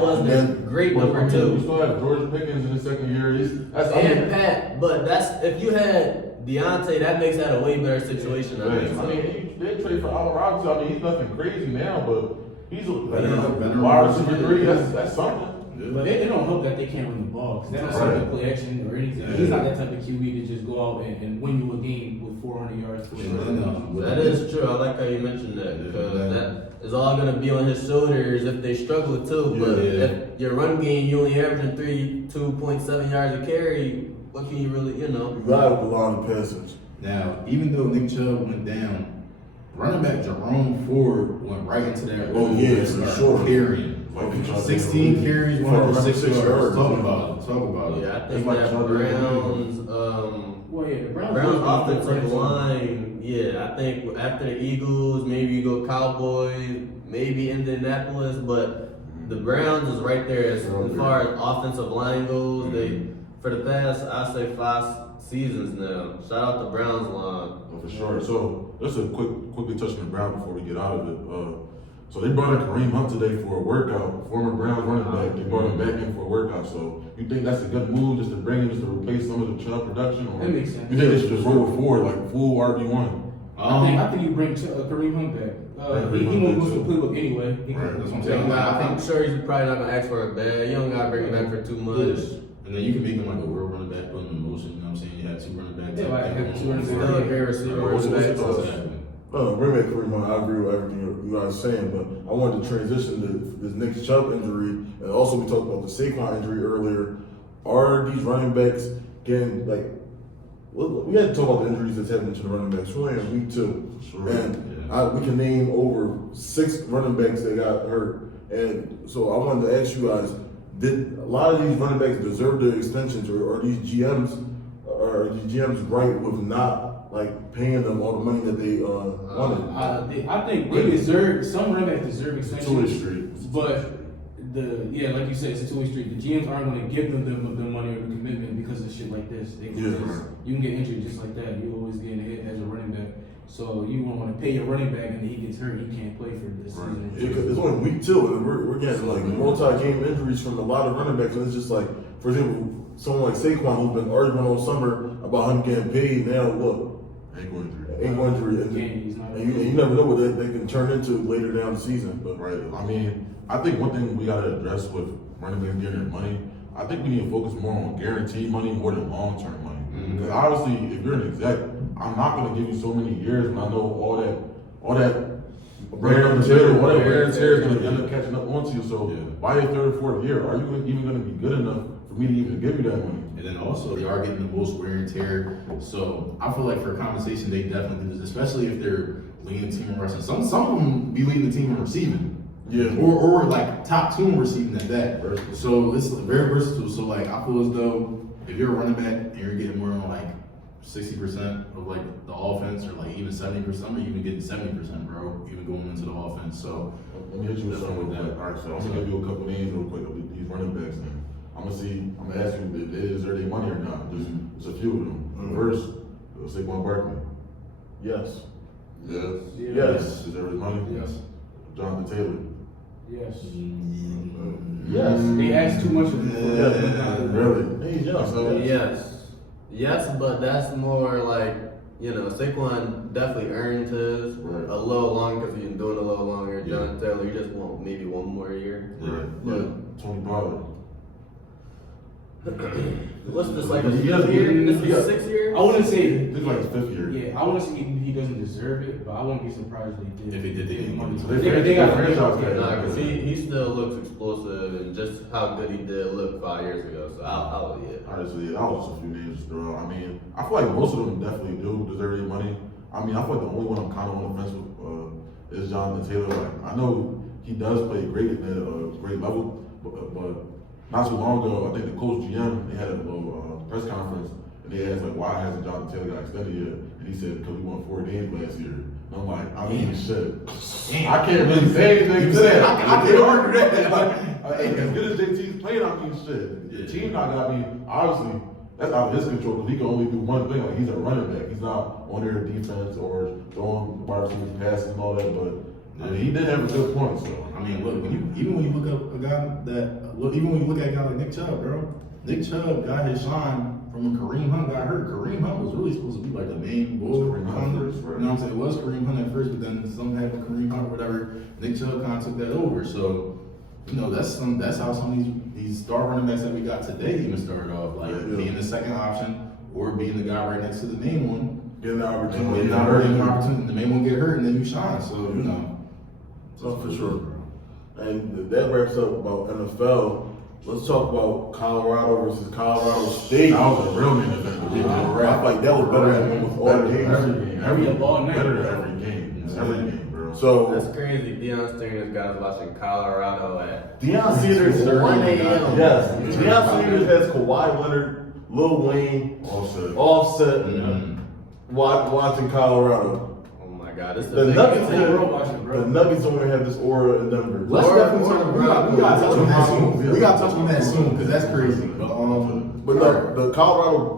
was a great number You two. still have George Pickens in his second year. And Pat, but that's if you had Deontay, that makes that a way better situation. I mean, they trade for Alvarado. So I mean, he's nothing crazy now, but he's a wide receiver 3. That's something. But it don't help that they can't run the ball because they don't have to play action or anything. He's not that type of QB to just go out and win you a game with 400 yards. That is true. I like how you mentioned that because that is all going to be on his shoulders if they struggle too. But if your run game, you only averaging 2.7 yards a carry, what can you really, You gotta rely on the passage. Now, even though Nick Chubb went down, running back Jerome Ford went right into that role. For sure. Carrying. 16 carries, 106 yards. Talk about it. Yeah, I think like that Jordan Browns, The Browns offensive line, I think after the Eagles, maybe you go Cowboys, maybe Indianapolis, but the Browns is right there as far as offensive line goes. They, for the past, I say 5 seasons now. Shout out the Browns line. For sure. So let's quickly touch on the Browns before we get out of it. So they brought in Kareem Hunt today for a workout. Former Browns running back. They brought him back in for a workout. So you think that's a good move just to bring him just to replace some of the Chubb production? Or That makes sense. You think they should just roll it forward like full RB1? I think you bring Kareem Hunt back. He won't lose the playbook anyway. Right, that's what I'm saying. I'm sure he's probably not gonna ask for a bag. You don't gotta bring him back for too much. And then you can make him like a real running back, put him in motion. You know what I'm saying? You have 2 running backs. Yeah, like, have 2 running backs. Still a great receiver. What's your Respect. thoughts? Bring back Kareem Hunt. I agree with everything you guys are saying, but I wanted to transition to this Nick Chubb injury, and also we talked about the Saquon injury earlier. Are these running backs getting we had to talk about the injuries that's happening to the running backs. We're in week 2, and we can name over 6 running backs that got hurt. And so I wanted to ask you guys: did a lot of these running backs deserve their extensions, or are these GMs right with not paying them all the money that they wanted? I think they deserve, some running backs deserve Two-way extensions. street. But like you said, it's a 2-way street. The GMs aren't going to give them the money or the commitment because of shit like this. You can get injured just like that. You always get hit as a running back. So you won't want to pay your running back and then he gets hurt. He can't play for this season. It's only week 2, and we're getting multi-game injuries from a lot of running backs. And it's just for example, someone like Saquon who's been arguing all summer about him getting paid. Now look, ankle injury, and you never know what they can turn into later down the season. But Right. I mean, I think one thing we got to address with running backs getting their money, I think we need to focus more on guaranteed money more than long-term money. Because obviously, if you're an exec, I'm not going to give you so many years when I know all that wear and tear is going to end up catching up onto you. So by your 3rd or 4th year, are you even going to be good enough for me to even give you that money? And then also they are getting the most wear and tear. So I feel like for compensation they definitely do this, especially if they're leading the team in rushing. Some of them be leading the team in receiving. Yeah. Or like top 2 in receiving at that. Versatile. So it's very versatile. So like I feel as though if you're a running back and you're getting more than like 60% of like the offense, or like even 70%, I'm even getting 70%, bro. Even going into the offense. So Let me hit you with something real quick. All right, so I'm gonna give you a couple names real quick of these running backs. Then I'm gonna ask you if they deserve their money or not. There's a few of them. First, Saquon Barkley. Yes. Yes. Yes. Deserve his money. yes. Jonathan Taylor. Yes. Yes. They ask too much of him. Really? He's young. So, Yes, but that's more like, Saquon definitely earned his Right. a little longer because he's been doing it a little longer. John Taylor, you just want maybe one more year. Right. But Tony Pollard. what's this, like a He fifth doesn't- year? This he is got- 6 years? I wouldn't say. This is like his 5th year. Yeah, I wouldn't say he doesn't deserve it, but I wouldn't be surprised if he did. If he did, they didn't give it to him. They got Franchise franchise tag. tag. Nah, because he still looks explosive and just how good he did look 5 years ago. So I'll yeah. All right, so yeah, that was just a few names to throw out. I mean, I feel like most of them definitely do deserve their money. I mean, I feel like the only one I'm kind of on the fence with is Jonathan Taylor. Like, I know he does play great at a great level, but not too long ago, I think the coach GM, they had a little press conference, and they asked, like, why hasn't Jonathan Taylor got extended yet? And he said, because we won 4 games last year. And I'm like, I mean, shit. I can't really say anything to that. I can't argue that. Like, as good as JT's playing, I mean, shit. The team not gonna, I mean, obviously, that's out of his control because he can only do one thing. Like, he's a running back. He's not on their defense or throwing wide receivers passes and all that. But I mean, he did have a good point. So I mean, look, even when you look at a guy even when you look at a guy like Nick Chubb, bro. Nick Chubb got his shine from when Kareem Hunt got hurt. Kareem Hunt was really supposed to be like the main bull. Kareem Hunt first, right? You know what I'm saying? It was Kareem Hunt at first, but then something happened with Kareem Hunt or whatever. Nick Chubb kind of took that over. So, that's how some of these star running backs that we got today even started off, like being the second option or being the guy right next to the main one. Getting the And opportunity. getting an opportunity. The main one get hurt and then you shine. So, Oh, for sure. And that wraps up about NFL. Let's talk about Colorado versus Colorado State. that was a real main event. I feel like that was better than almost all the games. Every Yeah, all night. better than every game. Every game, bro. So That's crazy. Deion Sanders guys watching Colorado at Deion Sanders, 1 a.m. yes. Deion Sanders has Kawhi Leonard, Lil Wayne, Also, Offset, watching Colorado. Oh my God, this is The a big Nuggets, thing. the Nuggets don't have this aura in Denver. Let's Or- definitely or talk. the We gotta touch on that soon. Yeah. We gotta touch on that soon because that's crazy. But no, the Colorado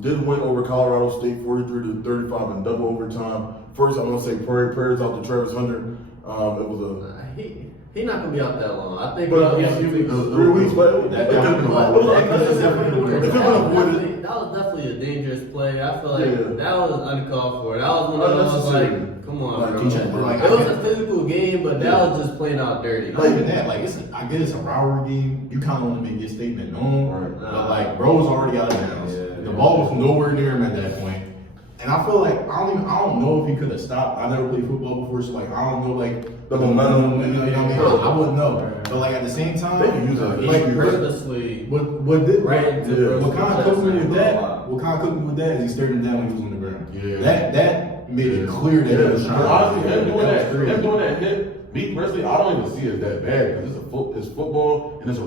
did win over Colorado State 43-35 in double overtime. First, I'm gonna say prayers out to Travis Hunter. It was He not gonna be out that long. I think. a 3 weeks, but it That could have been avoided. That was definitely a dangerous play. I feel like Yeah. that was uncalled for. That was one of those Unnecessary. like, come on, Like, bro. like, It was a physical game, but that was just playing out dirty. Not even that. Like I get it's a rivalry game. You kind of want to make your statement known, Right. but like bro was already out of bounds. Yeah. The ball was nowhere near him at that point. And I feel like I don't know if he could have stopped. I never played football before, so like I don't know like The momentum. You know what I mean? I wouldn't know. But like at the same time, They can use it. He like purposely what did right into Brooks' what kind of chest cooked me with and that? all out. What kind of cooked me with that is he stared him down when he was on the ground. Yeah. That made it clear that he was But trying. honestly, him doing was that crazy. hit, me personally, I don't even see it that bad because it's football and it's a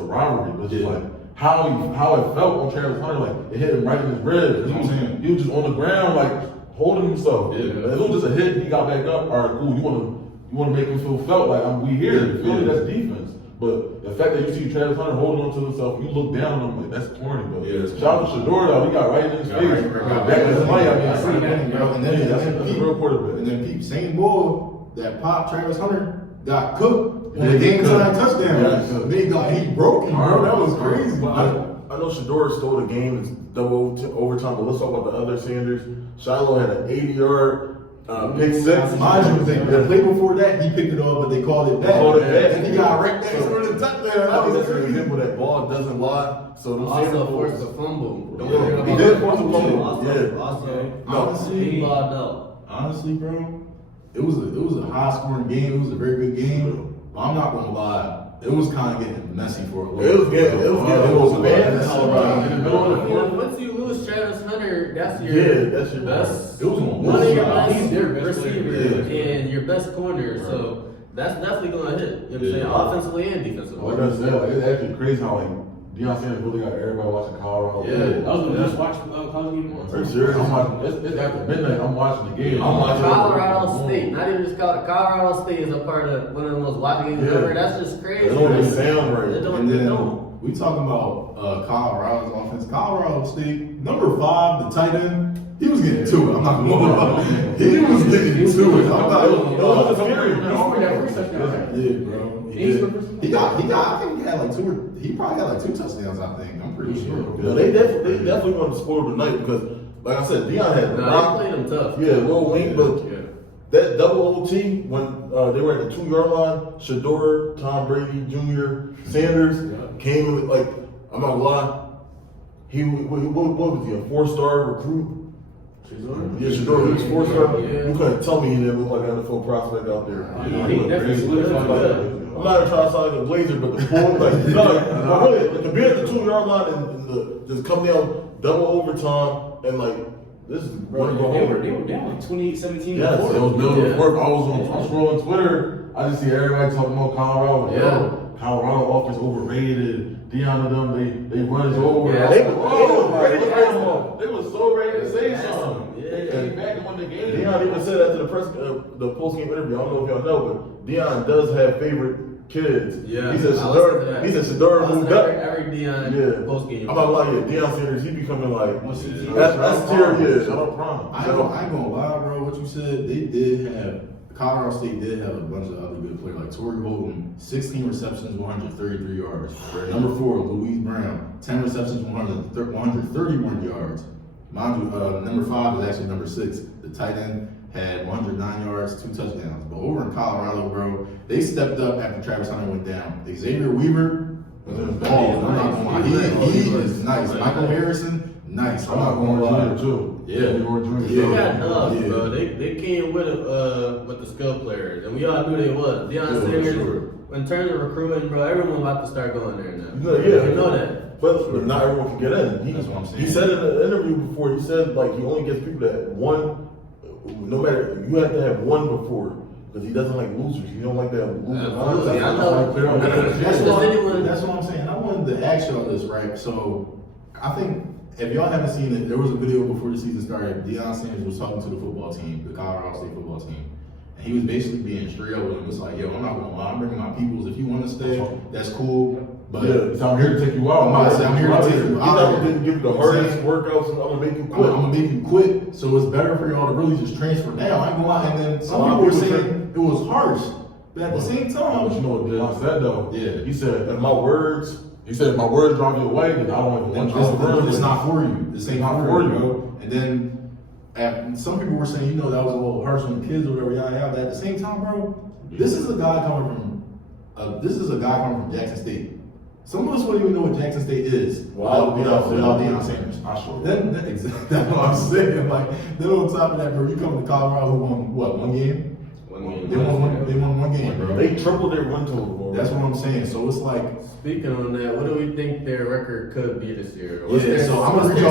rivalry. But it's just like how it felt on Travis Hunter, like it hit him right in his ribs. He was just on the ground, like holding himself. Yeah. If it was just a hit, he got back up. All right, cool. You want to make him feel felt like we here. You feel me? That's defense. But the fact that you see Travis Hunter holding on to himself, you look down on him like that's corny. But shout out to Shador though, he got right in his face. Got back in his light. I mean, I see that, bro. And then that's a real quarterback. And then Pete, same ball that popped Travis Hunter got cooked on Yeah, the he game cooked. time touchdown. Yeah. Big guy, he broke him, bro. That was crazy. I know Shador stole the game. It's double overtime, but let's talk about the other Sanders. Shiloh had an 80-yard pick six. Mind you, the play before that, he picked it up, but they called it back. And he got right back for the touchdown. I think that's an example that ball doesn't lie. So them also Sanders forced boys- a fumble. Don't Yeah, forget he about did that. force a fumble. Also, Yeah. also, Honestly, he balled out. Honestly, bro, it was a high scoring game. It was a very good game. But I'm not gonna lie. it was kind of getting messy for a little. It was getting bad. In the middle of the fourth. Once you lose Travis Hunter, that's your that's your best. It was on One of your both best sides. Their best receiver player. and your best corner. So that's definitely going to hit. You know what I'm saying? Offensively and defensively. Like I said, like, it's actually crazy how like Deion Sanders really got everybody watching Colorado. Yeah. I was gonna just watch college game. Are you serious? I'm watching. It's after midnight. I'm watching the game. I'm watching Colorado State, not even just Colorado State is a part of one of the most watching games Yeah. ever. That's just crazy. It don't even sound right. It don't. And It then don't. we talking about Colorado's offense. Colorado State, number 5, the tight end. He was getting to it. I'm not gonna lie. He was getting to it. I'm not. It was scary. He scored that first touchdown. Yeah, bro. He got. I think he had like 2 or he probably got like 2 touchdowns. I think. I'm pretty sure. Yeah, they definitely wanted to spoil the night because, like I said, Deion had No, they played them tough. Yeah, Lil Wayne, but Yeah. that double OT when they were at the 2-yard line, Shador, Tom Brady Jr., Sanders came in like, I'm not gonna lie, what was he, a 4-star recruit? Yeah, Shador was 4-star. Yeah. You couldn't tell me he didn't look like an NFL prospect out there. He definitely solidified that. I'm not trying to sound like a Blazer, but the full, like, to be at the 2-yard line and just come down double overtime and like, this is one go They home. were down like 28-17 Yes, It before. was middle of the Yeah. fourth. I'm scrolling Twitter. I just see everybody talking about Colorado. Like, Yeah. yo, Colorado offense overrated. Deion and them, they run us over. Yeah. They was so ready to say something. Yeah. They came back and won the game. Deion even said after the post game interview. I don't know if y'all know, but Deion does have favorite kids. Yeah. He said I listened to Shador. that. He said Shador I listened moved to up. every Deion Yeah. post game. I'm not lying. Deion Sanders, he becoming like That's that's tier. Yeah. Shout out Prime. I ain't gonna lie, bro. What you said, they did have Colorado State did have a bunch of other good players like Torrey Holton, 16 receptions, 133 yards. Number 4, Louise Brown, 10 receptions, 131 yards. Mind you, number 5 is actually number 6. The tight end had 109 yards, 2 touchdowns. But over in Colorado, bro, they stepped up after Travis Hunter went down. Xavier Weaver, I'm not gonna lie, he is nice. Michael Harrison, nice. I'm not gonna lie. too. Yeah. They Yeah. got dogs, Yeah. bro. They came with the skill players, and we all knew they was. Deion Yeah, Sanders, sure. in terms of recruitment, bro, everyone about to start going there now. Yeah. You know that. But not everyone can get in. That's what I'm saying. He said in an interview before. He said like he only gets people that one. No matter you have to have one before because he doesn't like losers. He don't like that loser. Absolutely. I know. That's Does what, anyone- that's what I'm saying. I wanted to ask y'all this, right? So, I think if y'all haven't seen it, there was a video before the season started. Deion Sanders was talking to the football team, the Colorado State football team, and he was basically being straight up with them. It's like, yo, I'm not gonna lie, I'm bringing my peoples. If you want to stay, that's cool. But Yeah, so I'm here to take you out. I'm here to take you He out. never didn't give you the hardest workouts. And I'm gonna make you I'm quit. gonna make you quit, so it's better for y'all to really just transfer now. I ain't gonna lie. And then some people were saying it was harsh, but at the same time, But you know what Deion said though? Yeah. He said, And my words. if my words drive you away, then I don't even want you to run. it's not for you. This ain't not for for you, you. bro. And then some people were saying, that was a little harsh on the kids or whatever, yada yada. But at the same time, bro, this is a guy coming from Jackson State. Some of us wouldn't even know what Jackson State is without Deion Sanders. I sure. That's what I'm saying. Like, then on top of that, bro, you come to Colorado who won what, 1 game? They won one game, bro. They tripled their win total. That's what I'm saying. So it's like, Speaking on that, what do we think their record could be this year? yeah. So I'm gonna read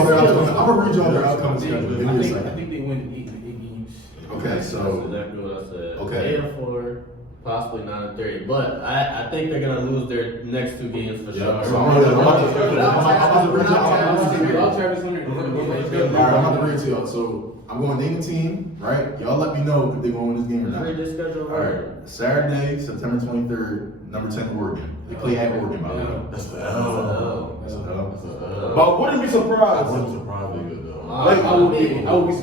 y'all their outcome schedule. Give me a I second. think they win 8 games. Okay, That's so exactly what I said. Okay. 8-4, possibly 9-3. But I think they're gonna lose their next 2 games for yeah. sure. So I'm gonna read y'all. Without Travis Hunter. Alright, I'm about to read to y'all. So I'm going to name the team, right? Y'all let me know if they're going to win this game or not. Read this schedule All right. Saturday, September 23rd, number 10 Oregon. They play at Oregon, by the way. That's the Oh. That's a dub. But wouldn't be I surprised. wouldn't surprise me good though. I would be.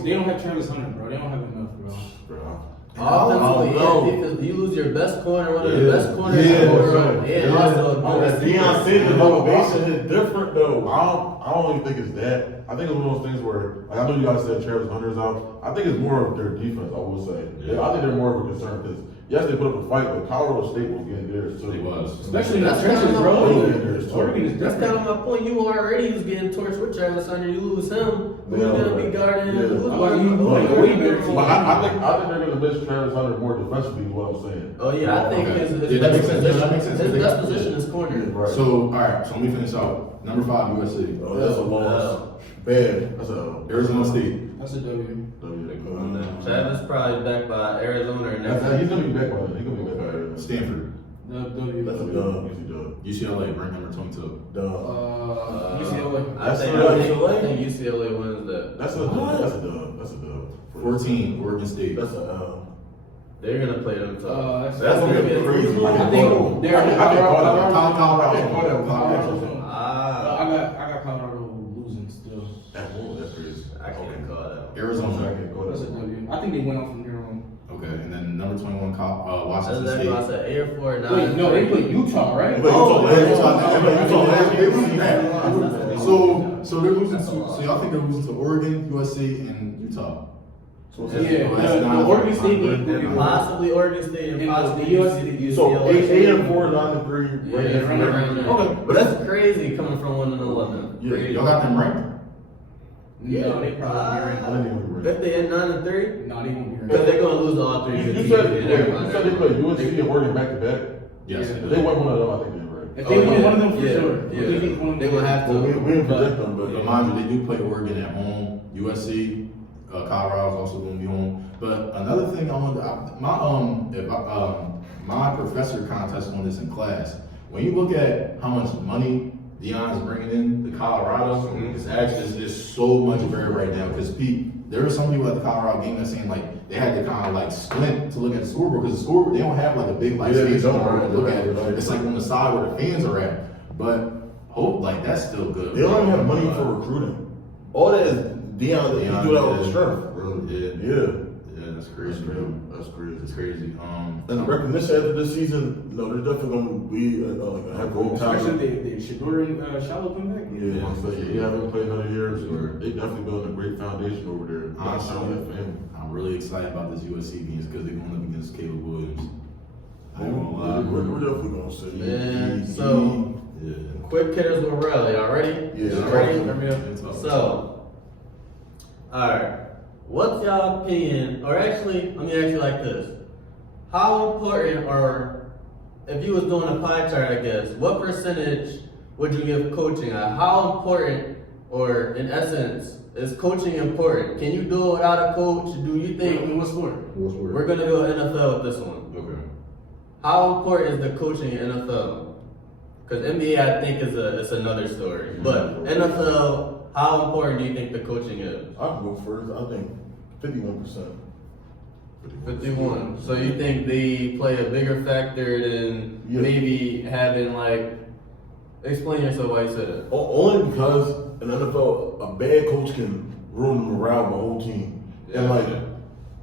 They don't have Travis Hunter, bro. They don't have enough, bro. Offensively, no. and defense, you lose your best corner, one of the best corners Yeah, in the world, right. and Yeah. also Oh, that Deion Sanders motivation is different though. I don't even think it's that. I think it's one of those things where, like I know you guys said Travis Hunter's out. I think it's more of their defense. I would say. Yeah. I think they're more of a concern because yes, they put up a fight, but Colorado State was getting theirs too. It was. Especially in the That's trenches, kind of bro. my point. Oregon is That's different. kind of my point. You already was getting torched with Travis Hunter. You lose him, who's Yeah, gonna be right. guarding? Yeah. Who's Well, gonna you- be like, way better team. But I think they're gonna miss Travis Hunter more defensively. Is what I'm saying. Oh yeah, I think Okay. his Yeah, that makes sense. position, That makes sense. his best position is corner. Right. So, all right. So let me finish out. Number 5, USC. Oh, that's a loss. Bad. That's a Arizona State. That's a W. Travis probably back by Arizona or next. He's gonna be back by then. He's gonna be back by then. Stanford. W. That's a dub. Easy dub. UCLA, ranked number 22. Dub. UCLA. I think UCLA wins that. That's a dub. That's a dub. That's a dub. 14, Oregon State. That's a They're gonna play them tough. That's gonna be crazy. I think they're. I can call that. Colorado. Ah, I got Colorado losing still. That's crazy. I can't call that. Arizona. I can't call That's a that. W. I think they went off from here on. Okay, and then number 21, That's Washington exactly what I State. said. Air Force. Wait, no, they played Utah, right? They played Oh, So they're losing to. So y'all think they're losing to Oregon, USC, and Utah? Yeah, that's not- Oregon State And possibly Oregon State and And possibly the UCLA. So 8-4, 9-3. Yeah, right right there. around there. Okay. But that's crazy coming from 1-11. Yeah, Crazy. Y'all got them ranked? No, they probably I didn't even read. If they at 9-3, No, they won't be because right. they're gonna lose all three. You to said TD and they everybody. played USC and Oregon back to back. Yes. Yeah. If they won one of them, I think they're right. If they win one of them for yeah, sure. Yeah, If they beat one of they them- will have to. Well, we didn't predict them, But but mind you, they do play Oregon at home. USC, Colorado's also going to be home. But another thing I wanted, my professor kind of touched on this in class. When you look at how much money Deion is bringing in to Colorado, it's actually just so much better right now. Because Pete, there were some people at the Colorado game that saying like they had to kind of like squint to look at the scoreboard because the scoreboard they don't have like a big like Yeah, they space don't, to look at it. right. It's like on the side where the fans are at. But hope like that's still good. they don't even have money for recruiting. All that is Deion. He do that with strength. Yeah, that's crazy, That's bro. crazy. That's crazy. It's crazy. And the recognition after this season, no, they're definitely going to be like a heck of a Especially time. they Shador and Shallow come back. Yeah, He haven't played another year. Sure. They definitely building a great foundation over there. Honestly, Shout out to him. I'm really excited about this USC game because they're going up against Caleb Williams. I ain't gonna lie. We're definitely going to see. Man, so Yeah. quick hitters with Rel. Y'all ready? Yeah. Y'all ready? So, alright. What's y'all opinion, or actually, let me ask you like this. How important, or if you was doing a pie chart, I guess, what percentage would you give coaching? How important, or in essence, is coaching important? Can you do it without a coach? Do you think What sport? we're gonna go NFL with this one? Okay. How important is the coaching in NFL? Because NBA, I think, is another story. But NFL, how important do you think the coaching is? I can go first. I think 51%. 51. So you think they play a bigger factor than Yeah. maybe having like? Explain yourself why you said that. Only because in the NFL, a bad coach can ruin the morale of the whole team. And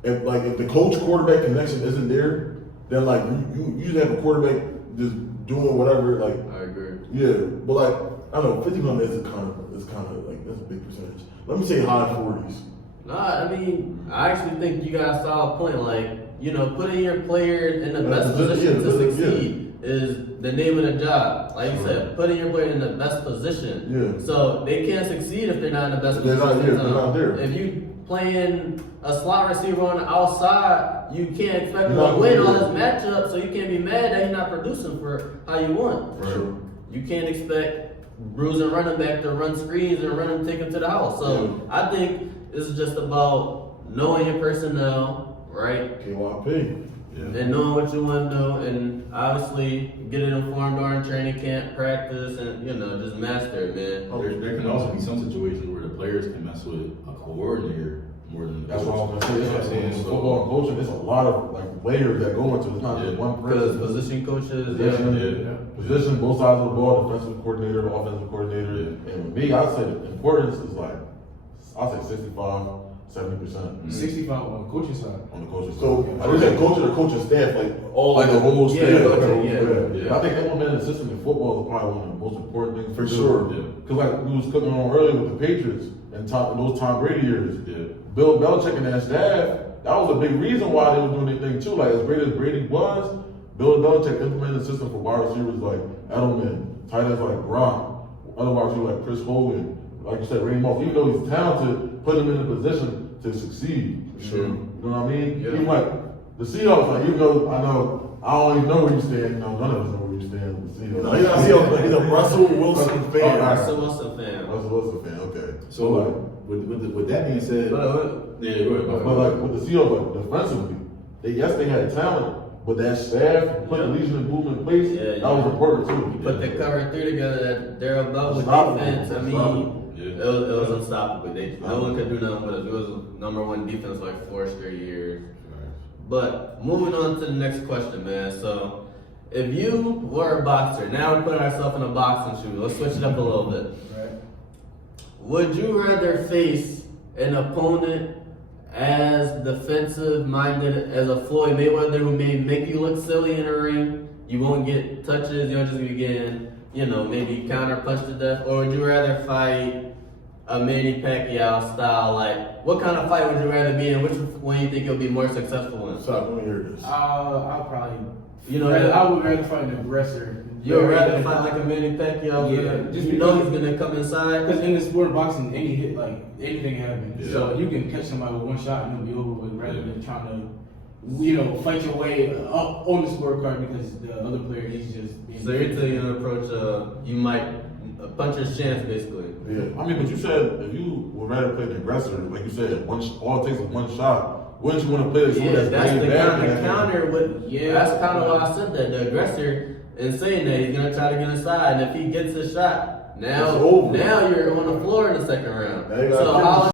if the coach quarterback connection isn't there, then like you usually have a quarterback just doing whatever. Like I agree. yeah, but like I don't know, 51 is kind of like that's a big percentage. Let me say high 40s. Nah, I mean, I actually think you got a solid point. Like, you know, putting your players in the best position to succeed is the name of the job. Like you said, putting your player in the best position. Yeah. So they can't succeed if they're not in the best They're position. not there, they're not there. If you playing a slot receiver on the outside, you can't expect him You're to not win all gonna his matchups, so you can't be mad that he's not producing for how you want. Sure. You can't expect bruising running back to run screens and run and take him to the house. So I think this is just about knowing your personnel, right? KYP. And knowing what you want to do, and obviously getting informed during training camp, practice, and just master it, man. There can also be some situations where the players can mess with a coordinator more than the That's coach. what I was gonna say. That's what I'm saying. So- Football and coaching, there's a lot of like layers that go into it. It's not just one Because person. position coaches, Position, position, both sides of the ball, defensive coordinator, the offensive coordinator. And with me, I'd say the importance is like, I'd say 65, 70% 65 on the coaching side. on the coaching So side. I would say coach or the coaching staff, like all Like the whole Yeah, staff. coaching, yeah. I think implementing the system in football is probably one of the most important things For to do. sure. Because like we was cooking on earlier with the Patriots and those Tom Brady years, Yeah. Bill Belichick and that staff, that was a big reason why they were doing their thing too. Like as great as Brady was, Bill Belichick implemented a system for wide receivers like Edelman, tight ends like Gronk, other wide receivers like Chris Hogan, like you said, Randy Moss. Even though he's talented, put him in a position to succeed. Sure. You know what I mean? Yeah. Even like the Seahawks, like even though I don't even know where you stand. No, none of us know where you stand with the Seahawks. No, he's a Russell Wilson fan. Oh, Russell Wilson fan. Russell Wilson fan. Okay. So like, with that being said, yeah, go ahead. But like with the Seahawks, like defensively, they had talent, but that staff put the Legion of Movement in place. Yeah, that was important too. Put the cover three together, that Darriel Bell with Unstoppable. defense. I mean, Unstoppable. it was unstoppable. No one could do nothing with us. It was #1 defense like 4 straight years. But moving on to the next question, man. So, if you were a boxer, now we're putting ourselves in a boxing shoe. Let's switch it up a little bit. Right. Would you rather face an opponent as defensive-minded as a Floyd Mayweather who may make you look silly in a ring? You won't get touches. You don't just be getting, maybe counter-punched to death. Or would you rather fight a Manny Pacquiao style? Like, what kind of fight would you rather be in? Which one do you think you'll be more successful in? Stop, let me hear this. I'll probably. that- I would rather fight an aggressor. You'd rather fight like a Manny Pacquiao? Yeah, just he's gonna come inside. Because in the sport of boxing, any hit, like anything happens. Yeah. So you can catch somebody with one shot and it'll be over with, rather than trying to, fight your way up on the scorecard because the other player is just being. So you're telling an approach, you might a puncher's chance, basically. Yeah, I mean, but you said if you would rather play the aggressor, like you said, all it takes is one shot. Wouldn't you want to play this? Yeah, that's the counter. Yeah. That's kind of why I said that. The aggressor, in saying that, he's gonna try to get inside, and if he gets a shot, It's over. now you're on the floor in the second round. Now you gotta So finish. how